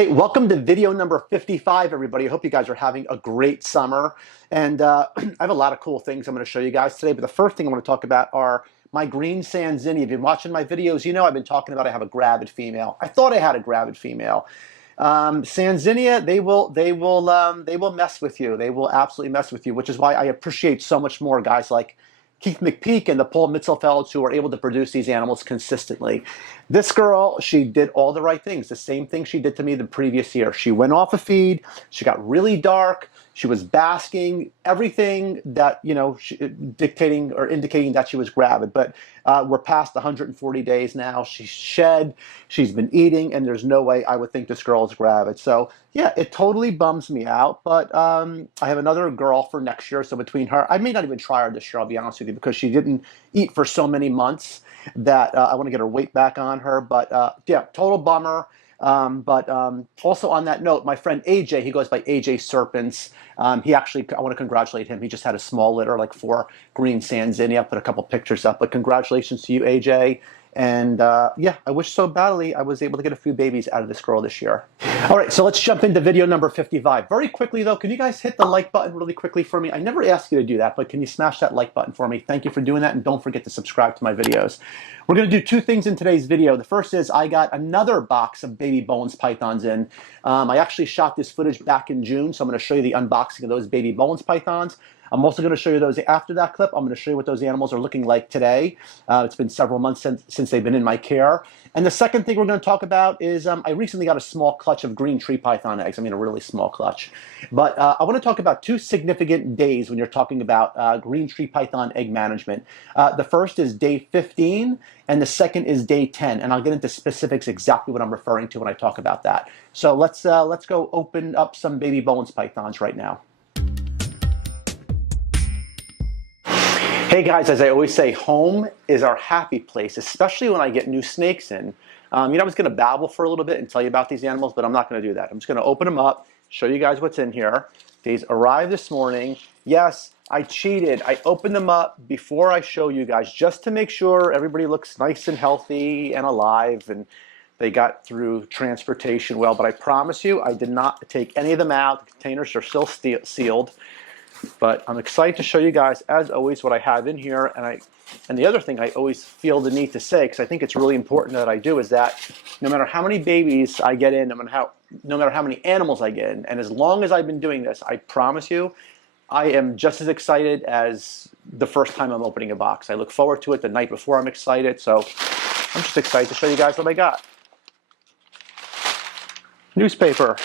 Hey, welcome to video number 55, everybody. I hope you guys are having a great summer. And I have a lot of cool things I'm going to show you guys today. But the first thing I want to talk about are my green Sanzinnia. If you've been watching my videos, you know I've been talking about I have a gravid female. I thought I had a gravid female. Sanzinnia, they will mess with you. They will absolutely mess with you, which is why I appreciate so much more guys like Keith McPeak and the Paul Mitzelfelds who are able to produce these animals consistently. This girl, she did all the right things. The same thing she did to me the previous year. She went off a feed. She got really dark. She was basking. Everything that, dictating or indicating that she was gravid. But we're past 140 days now. She's shed. She's been eating, and there's no way I would think this girl is gravid. So yeah, it totally bums me out. But I have another girl for next year. So between her, I may not even try her this year, I'll be honest with you, because she didn't eat for so many months that I want to get her weight back on her. But yeah, total bummer. Also on that note, my friend AJ, he goes by AJ Serpents. He actually, I want to congratulate him. He just had a small litter, like 4 green Sanzinnia. I'll put a couple pictures up, but congratulations to you, AJ. And yeah, I wish so badly I was able to get a few babies out of this girl this year. All right, so let's jump into video number 55. Very quickly though, can you guys hit the like button really quickly for me? I never ask you to do that, but can you smash that like button for me? Thank you for doing that, and don't forget to subscribe to my videos. We're gonna do 2 things in today's video. The first is I got another box of baby Boelens pythons in. I actually shot this footage back in June, so I'm gonna show you the unboxing of those baby Boelens pythons. I'm also going to show you those after that clip. I'm going to show you what those animals are looking like today. It's been several months since they've been in my care. And the second thing we're going to talk about is I recently got a small clutch of green tree python eggs. I mean, a really small clutch. But I want to talk about 2 significant days when you're talking about green tree python egg management. The first is day 15, and the second is day 10. And I'll get into specifics exactly what I'm referring to when I talk about that. So let's go open up some baby Boelens pythons right now. Hey guys, as I always say, home is our happy place, especially when I get new snakes in. I was going to babble for a little bit and tell you about these animals, but I'm not going to do that. I'm just going to open them up, show you guys what's in here. These arrived this morning. Yes, I cheated. I opened them up before I show you guys, just to make sure everybody looks nice and healthy and alive, and they got through transportation well. But I promise you, I did not take any of them out. The containers are still sealed. But I'm excited to show you guys, as always, what I have in here. And the other thing I always feel the need to say, because I think it's really important that I do, is that no matter how many babies I get in, no matter how many animals I get in, and as long as I've been doing this, I promise you, I am just as excited as the first time I'm opening a box. I look forward to it the night before. I'm excited. So I'm just excited to show you guys what I got. Newspaper.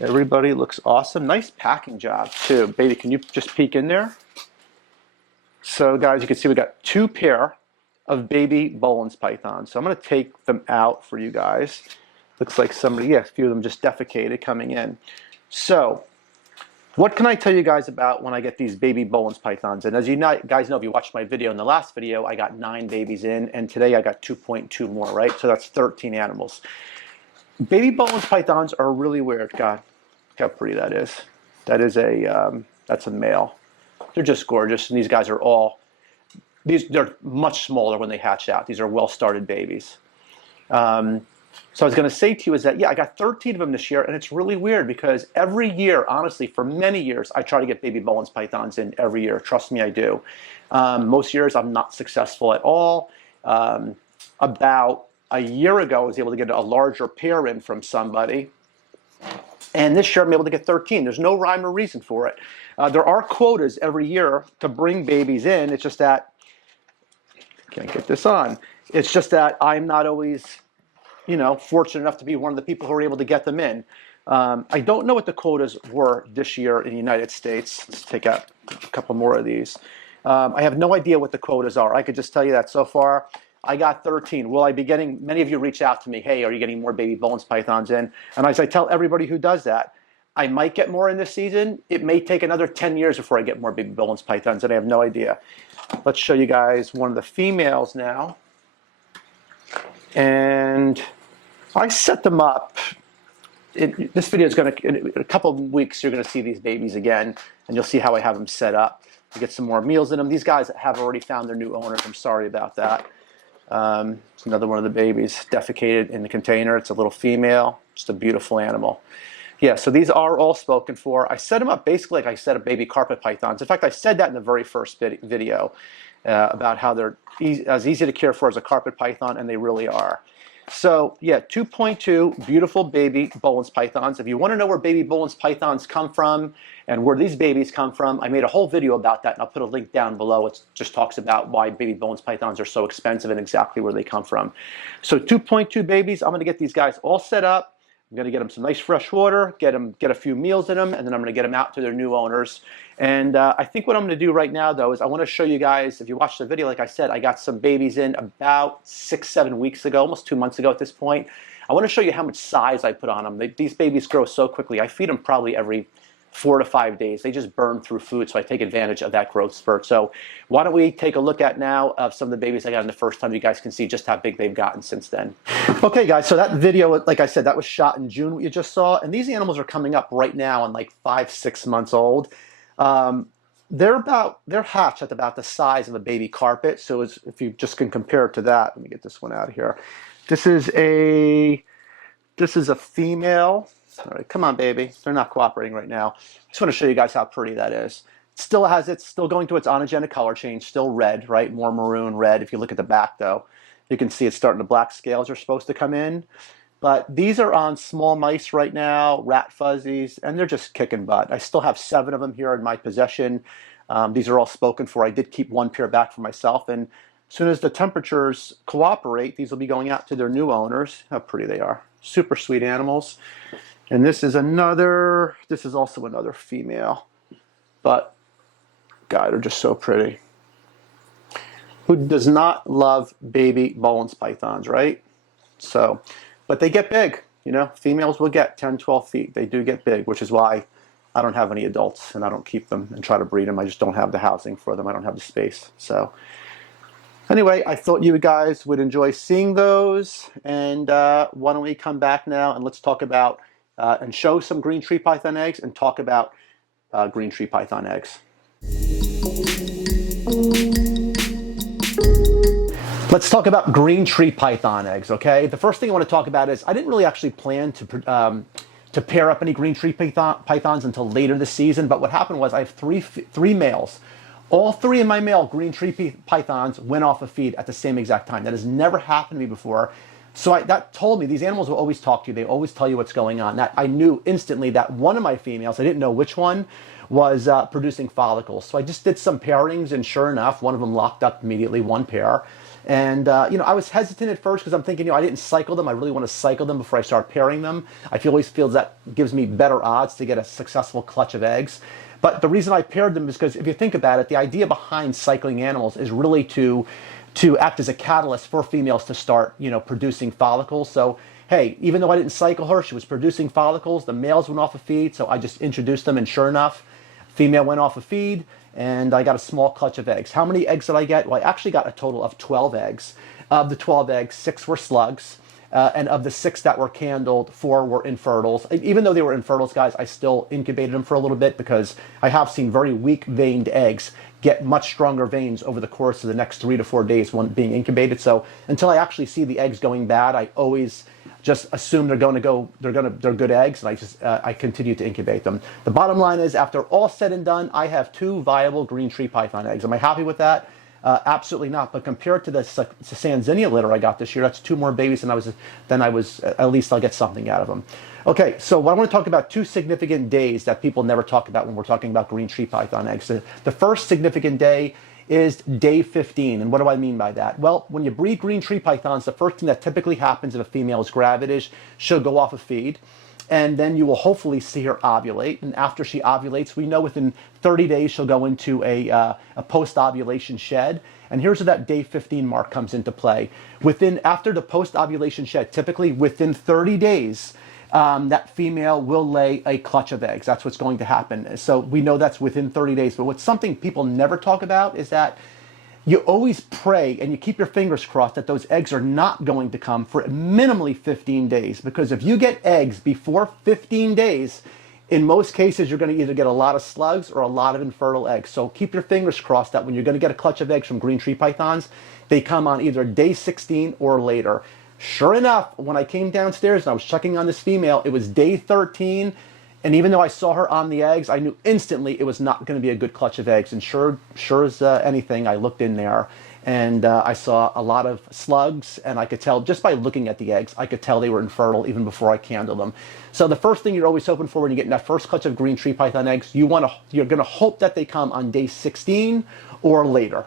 Everybody looks awesome. Nice packing job too. Baby, can you just peek in there? So guys, you can see we got 2 pair of baby Boelens pythons. So I'm going to take them out for you guys. Looks like somebody, yeah, a few of them just defecated coming in. So what can I tell you guys about when I get these baby Boelens pythons? And as you guys know, if you watched my video, in the last video, I got 9 babies in, and today I got 2.2 more, right? So that's 13 animals. Baby Boelens pythons are really weird. God, look how pretty that is. That is that's a male. They're just gorgeous, and these guys are they're much smaller when they hatch out. These are well-started babies. So I was going to say to you is that, yeah, I got 13 of them this year, and it's really weird because every year, honestly, for many years, I try to get baby Boelens pythons in every year. Trust me, I do. Most years, I'm not successful at all. About a year ago, I was able to get a larger pair in from somebody. And this year, I'm able to get 13. There's no rhyme or reason for it. There are quotas every year to bring babies in. It's just that, can't get this on. It's just that I'm not always, fortunate enough to be one of the people who are able to get them in. I don't know what the quotas were this year in the United States. Let's take out a couple more of these. I have no idea what the quotas are. I could just tell you that so far, I got 13. Will I be getting, many of you reach out to me, hey, are you getting more baby Boelens pythons in? And as I tell everybody who does that, I might get more in this season. It may take another 10 years before I get more baby Boelens pythons, and I have no idea. Let's show you guys one of the females now. And I set them up. This video is going to, in a couple of weeks, you're going to see these babies again, and you'll see how I have them set up. To get some more meals in them. These guys have already found their new owners. I'm sorry about that. It's another one of the babies defecated in the container. It's a little female, just a beautiful animal. Yeah, so these are all spoken for. I set them up basically like I set up baby carpet pythons. In fact, I said that in the very first video about how they're as easy to care for as a carpet python, and they really are. So yeah, 2.2 beautiful baby Boelens pythons. If you want to know where baby Boelens pythons come from and where these babies come from, I made a whole video about that, and I'll put a link down below. It just talks about why baby Boelens pythons are so expensive and exactly where they come from. So 2.2 babies, I'm going to get these guys all set up. I'm going to get them some nice fresh water, get a few meals in them, and then I'm going to get them out to their new owners. And I think what I'm going to do right now, though, is I want to show you guys, if you watched the video, like I said, I got some babies in about 6-7 weeks ago, almost 2 months ago at this point. I want to show you how much size I put on them. These babies grow so quickly. I feed them probably every 4 to 5 days. They just burn through food, so I take advantage of that growth spurt. So why don't we take a look at now of some of the babies I got in the first time. You guys can see just how big they've gotten since then. Okay, guys, so that video, like I said, that was shot in June, what you just saw. And these animals are coming up right now and like 5-6 months old. They're hatched at about the size of a baby carpet. So if you just can compare it to that, let me get this one out of here. This is a female. All right, come on, baby. They're not cooperating right now. I just want to show you guys how pretty that is. It's still going through its onogenic color change, still red, right? More maroon red. If you look at the back, though, you can see it's starting. The black scales are supposed to come in. But these are on small mice right now, rat fuzzies, and they're just kicking butt. I still have 7 of them here in my possession. These are all spoken for. I did keep 1 pair back for myself, and as soon as the temperatures cooperate, these will be going out to their new owners. How pretty they are. Super sweet animals. And this is also another female. But, God, they're just so pretty. Who does not love baby Boelens pythons, right? So, but they get big, you know. Females will get 10, 12 feet. They do get big, which is why I don't have any adults and I don't keep them and try to breed them. I just don't have the housing for them. I don't have the space. So anyway, I thought you guys would enjoy seeing those. And why don't we come back now and let's talk about and show some green tree python eggs and talk about green tree python eggs. Let's talk about green tree python eggs, okay? The first thing I want to talk about is I didn't really actually plan to pair up any green tree pythons until later this season, but what happened was I have three males. All 3 of my male green tree pythons went off a feed at the same exact time. That has never happened to me before. So that told me these animals will always talk to you. They always tell you what's going on. That I knew instantly that one of my females, I didn't know which one, was producing follicles. So I just did some pairings, and sure enough, one of them locked up immediately, 1 pair. And I was hesitant at first because I'm thinking, I didn't cycle them. I really want to cycle them before I start pairing them. I always feel that gives me better odds to get a successful clutch of eggs. But the reason I paired them is because if you think about it, the idea behind cycling animals is really to act as a catalyst for females to start, producing follicles. So, hey, even though I didn't cycle her, she was producing follicles. The males went off a feed, so I just introduced them, and sure enough, female went off a feed, and I got a small clutch of eggs. How many eggs did I get? Well, I actually got a total of 12 eggs. Of the 12 eggs, 6 were slugs. And of the 6 that were candled, 4 were infertils. Even though they were infertils, guys, I still incubated them for a little bit because I have seen very weak veined eggs get much stronger veins over the course of the next 3 to 4 days when being incubated. So until I actually see the eggs going bad, I always just assume they're good eggs, and I continue to incubate them. The bottom line is, after all said and done, I have 2 viable green tree python eggs. Am I happy with that? Absolutely not. But compared to the Sanzinia litter I got this year, that's 2 more babies than I was. At least I'll get something out of them. Okay, so I want to talk about 2 significant days that people never talk about when we're talking about green tree python eggs. The first significant day is day 15. And what do I mean by that? Well, when you breed green tree pythons, the first thing that typically happens if a female is gravid is she'll go off a feed. And then you will hopefully see her ovulate. And after she ovulates, we know within 30 days she'll go into a post-ovulation shed. And here's where that day 15 mark comes into play. After the post-ovulation shed, typically within 30 days, that female will lay a clutch of eggs. That's what's going to happen. So we know that's within 30 days. But what's something people never talk about is that you always pray and you keep your fingers crossed that those eggs are not going to come for minimally 15 days. Because if you get eggs before 15 days, in most cases, you're going to either get a lot of slugs or a lot of infertile eggs. So keep your fingers crossed that when you're going to get a clutch of eggs from green tree pythons, they come on either day 16 or later. Sure enough, when I came downstairs and I was checking on this female, it was day 13. And even though I saw her on the eggs, I knew instantly it was not going to be a good clutch of eggs. And sure as anything, I looked in there and I saw a lot of slugs, and I could tell just by looking at the eggs, I could tell they were infertile even before I candled them. So the first thing you're always hoping for when you get in that first clutch of green tree python eggs, you're going to hope that they come on day 16 or later.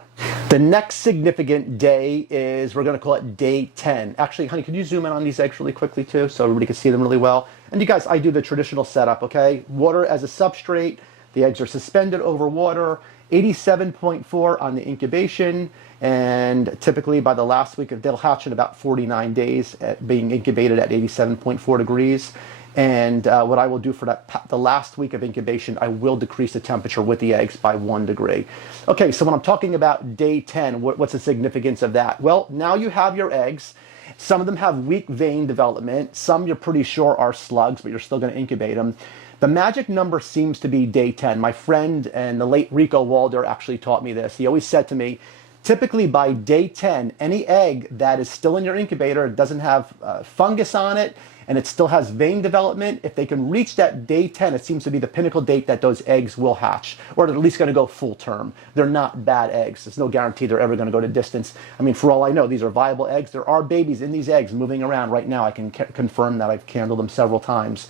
The next significant day is, we're going to call it day 10. Actually, honey, could you zoom in on these eggs really quickly too, so everybody can see them really well? And you guys, I do the traditional setup, okay? Water as a substrate. The eggs are suspended over water. 87.4 on the incubation, and typically by the last week, they'll hatch in about 49 days, being incubated at 87.4 degrees. And what I will do for the last week of incubation, I will decrease the temperature with the eggs by 1 degree. Okay, so when I'm talking about day 10, what's the significance of that? Well, now you have your eggs. Some of them have weak vein development. Some you're pretty sure are slugs, but you're still going to incubate them. The magic number seems to be day 10. My friend and the late Rico Walder actually taught me this. He always said to me, typically by day 10, any egg that is still in your incubator, doesn't have fungus on it, and it still has vein development, if they can reach that day 10, it seems to be the pinnacle date that those eggs will hatch, or they're at least going to go full term. They're not bad eggs. There's no guarantee they're ever going to go to distance. I mean, for all I know, these are viable eggs. There are babies in these eggs moving around right now. I can confirm that. I've candled them several times.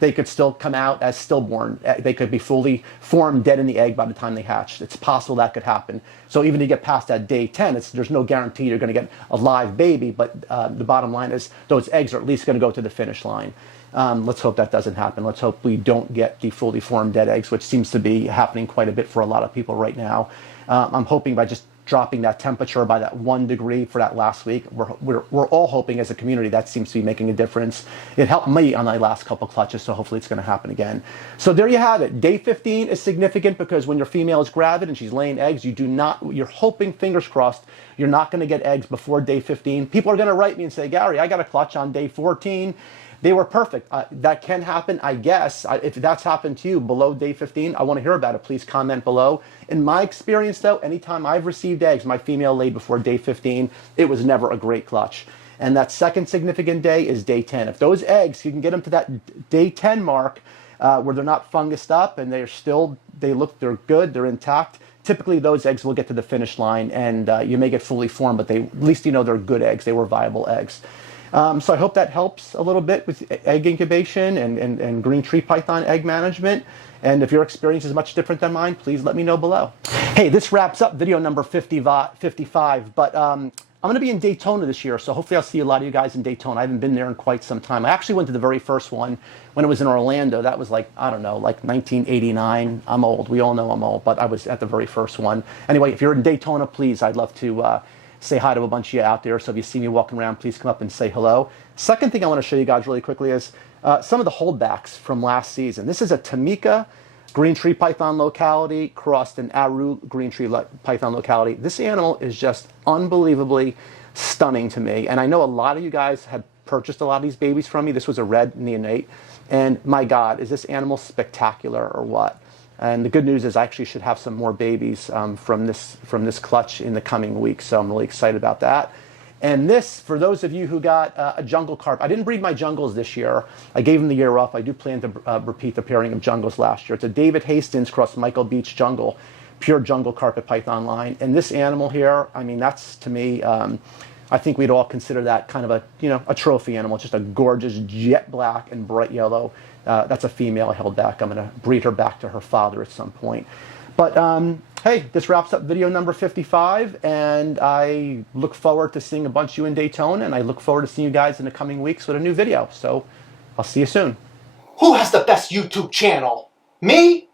They could still come out as stillborn. They could be fully formed dead in the egg by the time they hatch. It's possible that could happen. So even to get past that day 10, there's no guarantee you're going to get a live baby, but the bottom line is those eggs are at least going to go to the finish line. Let's hope that doesn't happen. Let's hope we don't get the fully formed dead eggs, which seems to be happening quite a bit for a lot of people right now. I'm hoping by just dropping that temperature by that 1 degree for that last week, we're all hoping as a community that seems to be making a difference. It helped me on my last couple clutches, so hopefully it's going to happen again. So there you have it. Day 15 is significant because when your female is gravid and she's laying eggs, you're hoping, fingers crossed, you're not going to get eggs before day 15. People are going to write me and say, Gary, I got a clutch on day 14. They were perfect. That can happen, I guess. If that's happened to you below day 15, I want to hear about it. Please comment below. In my experience, though, anytime I've received eggs, my female laid before day 15, it was never a great clutch. And that second significant day is day 10. If those eggs, you can get them to that day 10 mark where they're not fungused up and they're good, they're intact. Typically, those eggs will get to the finish line, and you may get fully formed, but at least you know they're good eggs. They were viable eggs. So I hope that helps a little bit with egg incubation and green tree python egg management. And if your experience is much different than mine, please let me know below. Hey, this wraps up video number 55, but I'm going to be in Daytona this year, so hopefully I'll see a lot of you guys in Daytona. I haven't been there in quite some time. I actually went to the very first one when it was in Orlando. That was like 1989. I'm old. We all know I'm old, but I was at the very first one. Anyway, if you're in Daytona, please, I'd love to say hi to a bunch of you out there. So if you see me walking around, please come up and say hello. Second thing I want to show you guys really quickly is some of the holdbacks from last season. This is a Tamika green tree python locality crossed an Aru green tree python locality. This animal is just unbelievably stunning to me. And I know a lot of you guys have purchased a lot of these babies from me. This was a red neonate. And my God, is this animal spectacular or what? And the good news is I actually should have some more babies from this clutch in the coming weeks. So I'm really excited about that. And this, for those of you who got a jungle carp, I didn't breed my jungles this year. I gave them the year off. I do plan to repeat the pairing of jungles last year. It's a David Hastings cross Michael Beach jungle, pure jungle carpet python line. And this animal here, I mean, that's to me, I think we'd all consider that kind of a trophy animal, just a gorgeous jet black and bright yellow. That's a female I held back. I'm going to breed her back to her father at some point. But hey, this wraps up video number 55, and I look forward to seeing a bunch of you in Daytona, and I look forward to seeing you guys in the coming weeks with a new video. So I'll see you soon. Who has the best YouTube channel? Me